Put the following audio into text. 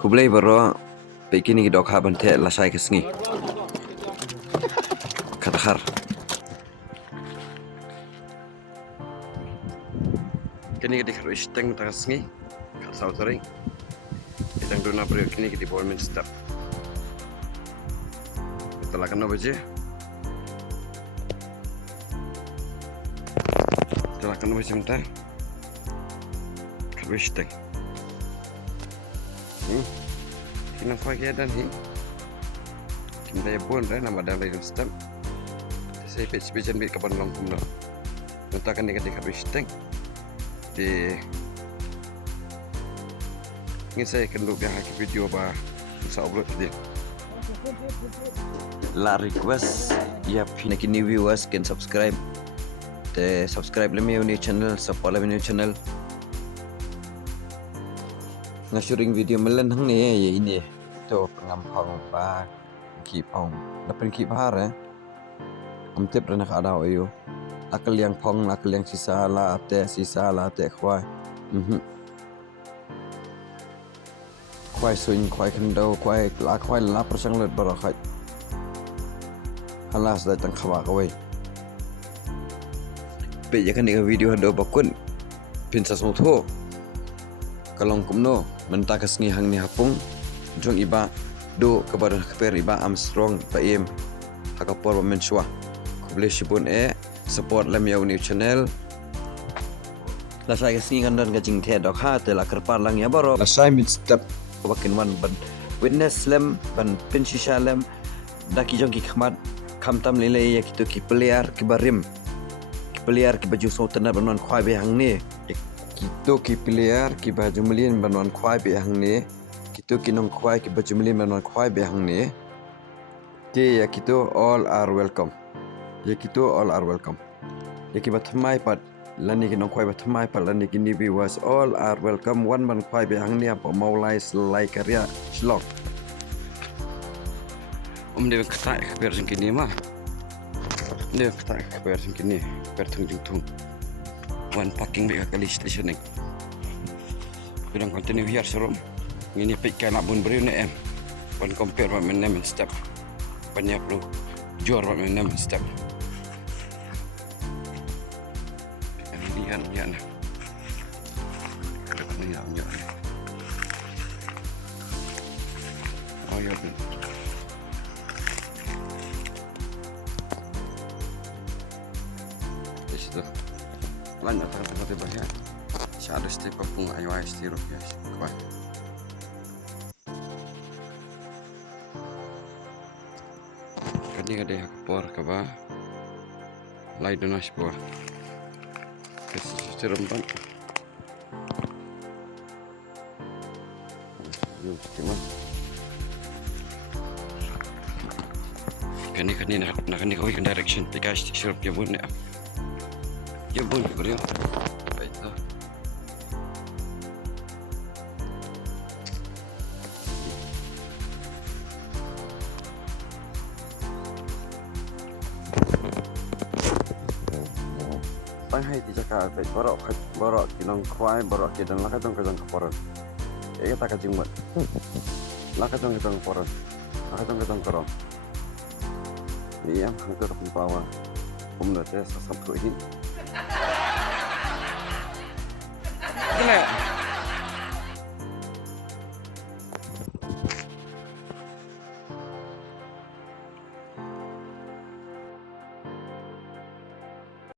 Kublai baro begini ki dok haban te la sai kesngi katakhar kini ki dikhar isteng takasngi kasau tering idang duna bro kini ki di bawah step setelah kena baje bentar kar isteng kina pagi dan kita pun nama dalam step saya pecah bit kapan longkum no letakkan di ketika isteng di ini saya kendu biar video bah bisa upload dia la request ya pinaki new viewers can subscribe the subscribe le new channel support le new channel ngasuring video melen hang ni ya ini to pengampang ba ki pong dapat ki bahar amtip rena ada ayo akal yang pong akal yang sisa la ate khwai khwai suin khwai kendo khwai la persang let barakat halas datang khawa kawai pe ya kan di video do bakun pinsa smutho kalong kumno mentaka sengi hang ni hapung jong iba do kepada keper iba Armstrong pa im hakapor menswa kuble sibun support lam yau new channel la sai sengi kan dan gajing the dok ha te la kerpar lang ya baro la sai mit step bakin wan ban witness lam ban pinsisha lam daki jong ki khmat khamtam lele ya kitu ki player ki barim ki player ki baju sautan banon khwai be hang ni kita ki player ki baju melin banon khwai be hang ni kita ki nong khwai ki baju melin banon khwai be hang ni ke ya kita all are welcome ya kita all are welcome ya ki bathmai pat lani ki nong khwai bathmai pat lani ki ni viewers all are welcome one ban khwai be hang ni apa mau like karya slog dia kata kabar singkini mah dia kata kabar singkini kabar tung one packing bega kali stationing bidang continue here serum ini pick nak bun beri ni one compare what my name and step banyak lu jor what my name and step ini kan ya nah ini ya oh ya itu lanjut tiba-tiba ya saya ada step pun ayo stiro ya kuat kadi ada por kaba lai donas por keserum pan kani nak kau ikan direction tiga sirup ya bun ya bun beri baik tu bang hai ti cakap baik borok kinong kwai borok kidan lah katong keporan kita kajing buat lah katong keporan lah katong kerong iya hampir pembawa pemerintah sasab ini kena